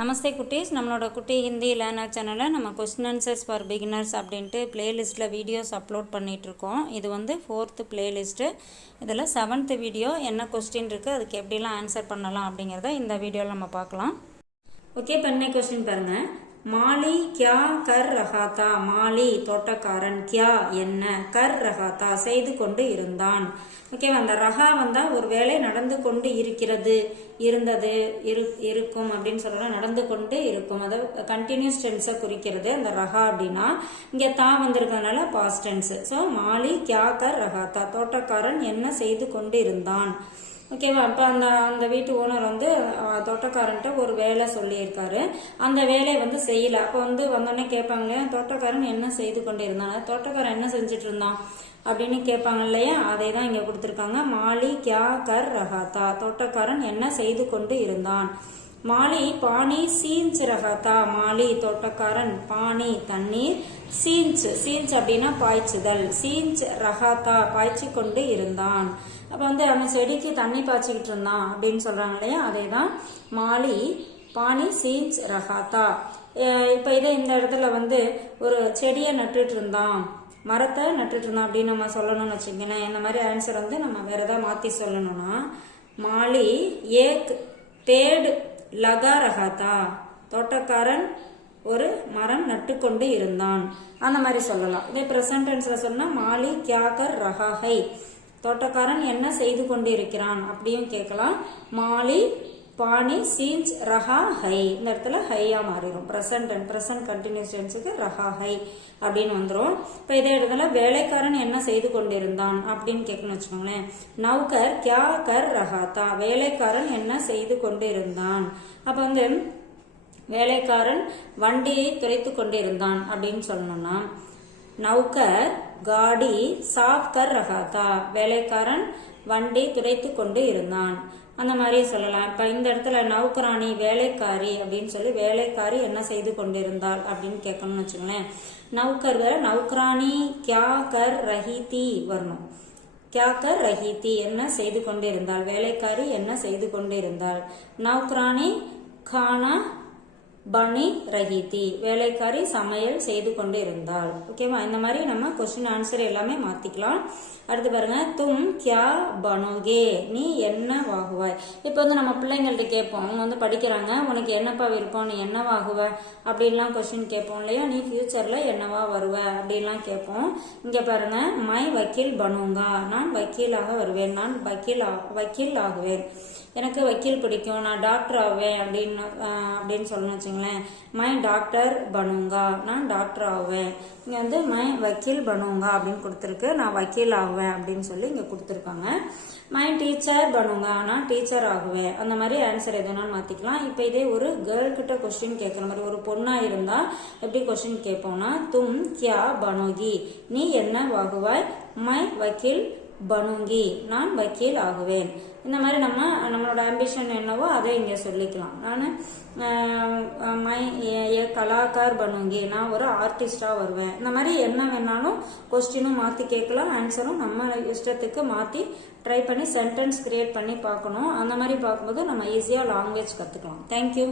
நமஸ்தே குட்டீஸ், நம்மளோட குட்டி ஹிந்தி லேர்னர் சேனலில் நம்ம கொஸ்டின் ஆன்சர்ஸ் ஃபார் பிகினர்ஸ் அப்படின்ட்டு பிளேலிஸ்ட்டில் வீடியோஸ் அப்லோட் பண்ணிகிட்ருக்கோம். இது வந்து 4th பிளேலிஸ்ட்டு. இதில் 7th வீடியோ என்ன கொஸ்டின் இருக்குது, அதுக்கு எப்படிலாம் ஆன்சர் பண்ணலாம் அப்படிங்கிறத இந்த வீடியோவில் நம்ம பார்க்கலாம். ஓகே, இப்போ என்ன கொஸ்டின் பாருங்கள். மாலி கியா கர் ரஹாத்தா. மாலி தோட்டக்காரன், கியா என்ன, கர் ரஹாத்தா செய்து கொண்டு இருந்தான். ஓகேவா, அந்த ரஹா வந்தால் ஒரு வேலை நடந்து கொண்டு இருக்கிறது, இருந்தது, இருக்கும் அப்படின்னு சொல்லலாம். நடந்து கொண்டு இருக்கும், அதாவது கண்டினியூஸ் டென்ஸை குறிக்கிறது அந்த ரஹா அப்படின்னா. இங்கே தா வந்திருக்கிறதுனால பாஸ்ட் டென்ஸ். ஸோ மாலி கியா கர் ரஹாத்தா, தோட்டக்காரன் என்ன செய்து கொண்டு இருந்தான். ஓகேவா, இப்போ அந்த வீட்டு ஓனர் வந்து தோட்டக்காரன்ட்ட ஒரு வேலை சொல்லியிருக்காரு. அந்த வேலையை வந்து செய்யலை. அப்போ வந்தோடனே கேட்பாங்க இல்லையா, தோட்டக்காரன் என்ன செய்து கொண்டு இருந்தான், தோட்டக்காரன் என்ன செஞ்சுட்டு இருந்தான் அப்படின்னு கேட்பாங்க இல்லையா. அதை தான் இங்கே கொடுத்துருக்காங்க. மாலி கியா கர் ரஹாத்தா, தோட்டக்காரன் என்ன செய்து கொண்டு இருந்தான். மாலி பானி சீஞ்ச் ரஹாத்தா. மாலி தோட்டக்காரன், பானி தண்ணீர், சீஞ்ச் அப்படின்னா பாய்ச்சுதல், சீஞ்ச் ரஹாத்தா பாய்ச்சி கொண்டு இருந்தான். அப்போ அவன் செடிக்கு தண்ணி பாய்ச்சிக்கிட்டு இருந்தான் அப்படின்னு சொல்றாங்க இல்லையா. அதே தான் மாலி பானி சீஞ்ச் ரஹாத்தா. இப்போ இதே இந்த இடத்துல ஒரு செடியை நட்டுட்டு இருந்தான், மரத்தை நட்டுட்டு இருந்தான் அப்படின்னு நம்ம சொல்லணும்னு வச்சுக்கோங்களேன். இந்த மாதிரி ஆன்சர் நம்ம வேற ஏதாவது மாற்றி சொல்லணும்னா, மாலி ஏக் பேடு லகா ரஹாத்தா, தோட்டக்காரன் ஒரு மரம் நட்டு கொண்டு இருந்தான், அந்த மாதிரி சொல்லலாம். இதே பிரசன்ட் டென்ஸ்ல சொன்னா மாலி கியா கர் ரஹா ஹை, தோட்டக்காரன் என்ன செய்து கொண்டு இருக்கிறான் அப்படியும் கேட்கலாம். மாலி பானி சீஞ்ச் ரஹா ஹை, இந்த இடத்துல ஹையா மாறிடும். பிரசன்ட் கண்டினியூஸ் டென்ஸுக்கு ரஹா ஹை அப்படின்னு வந்துடும். இப்போ இதே இடத்துல வேலைக்காரன் என்ன செய்து கொண்டிருந்தான் அப்படின்னு கேட்கணும்னு வச்சுக்கோங்களேன். நௌகர் கியா கர் ரஹாத்தா, வேலைக்காரன் என்ன செய்து கொண்டு இருந்தான். அப்போ வேலைக்காரன் வண்டியை துரைத்து கொண்டிருந்தான் அப்படின்னு சொல்லணும்னா, நௌகர் காடி சாஃப் கர் ரஹாத்தா, வேலைக்காரன் வண்டி துடைத்து கொண்டு இருந்தான், அந்த மாதிரி சொல்லலாம். இப்ப இந்த இடத்துல நௌகராணி வேலைக்காரி அப்படின்னு சொல்லி வேலைக்காரி என்ன செய்து கொண்டிருந்தாள் அப்படின்னு கேட்கணும்னு வச்சுக்கோங்களேன். நௌகர் வேற, நௌகராணி கியா கர் ரஹீதி வரணும். கியா கர் ரஹீதி என்ன செய்து கொண்டு இருந்தாள், வேலைக்காரி என்ன செய்து கொண்டு இருந்தாள். நௌகராணி கானா பனி ரஹீதி, வேலைக்காரி சமையல் செய்து கொண்டு இருந்தாள். ஓகேவா, இந்த மாதிரி நம்ம கொஸ்டின் ஆன்சர் எல்லாமே மாத்திக்கலாம். அடுத்து பாருங்க, தும் கியா பனோகே, நீ என்ன வாகுவாய். இப்போ நம்ம பிள்ளைங்கள்ட்ட கேட்போம், அவங்க படிக்கிறாங்க, உனக்கு என்னப்பா விருப்பம், நீ என்னவாகுவ அப்படின்லாம் கொஸ்டின் கேட்போம் இல்லையா. நீ ஃபியூச்சர்ல என்னவா வருவ அப்படின்லாம் கேட்போம். இங்க பாருங்க, மை வக்கீல் பனுங்கா, நான் வக்கீலாக வருவேன், நான் வக்கீல் ஆகுவேன், எனக்கு வக்கீல் பிடிக்கும், நான் டாக்டர் ஆவேன் அப்படின்னு சொல்லணும்னு வச்சுங்களேன். மை டாக்டர் பனுங்கா, நான் டாக்டர் ஆவேன். இங்கே மை வக்கீல் பனுங்கா அப்படின்னு கொடுத்துருக்கு, நான் வக்கீல் ஆகுவேன் அப்படின்னு சொல்லி இங்கே கொடுத்துருக்காங்க. மை டீச்சர் பனுங்கா, நான் டீச்சர் ஆகுவேன். அந்த மாதிரி ஆன்சர் எதுனாலும் மாற்றிக்கலாம். இப்போ இதே ஒரு கேர்ள் கிட்ட கொஸ்டின் கேட்குற மாதிரி, ஒரு பொண்ணாக இருந்தால் எப்படி கொஸ்டின் கேட்போம்னா, தும் கியா பனோகி, நீ என்ன வாகுவாய். மை வக்கீல் பனுங்கி, நான் வக்கீல் ஆகுவேன். இந்த மாதிரி நம்மளோட ஆம்பிஷன் என்னவோ அதை இங்கே சொல்லிக்கலாம். நான் கலாக்கார் பனுங்கி, நான் ஒரு ஆர்டிஸ்டா வருவேன். இந்த மாதிரி என்ன வேணாலும் கொஸ்டினும் மாற்றி கேட்கலாம், ஆன்சரும் நம்ம இஷ்டத்துக்கு மாற்றி ட்ரை பண்ணி சென்டென்ஸ் கிரியேட் பண்ணி பார்க்கணும். அந்த மாதிரி பார்க்கும்போது நம்ம ஈஸியாக லாங்குவேஜ் கற்றுக்கலாம். தேங்க்யூ.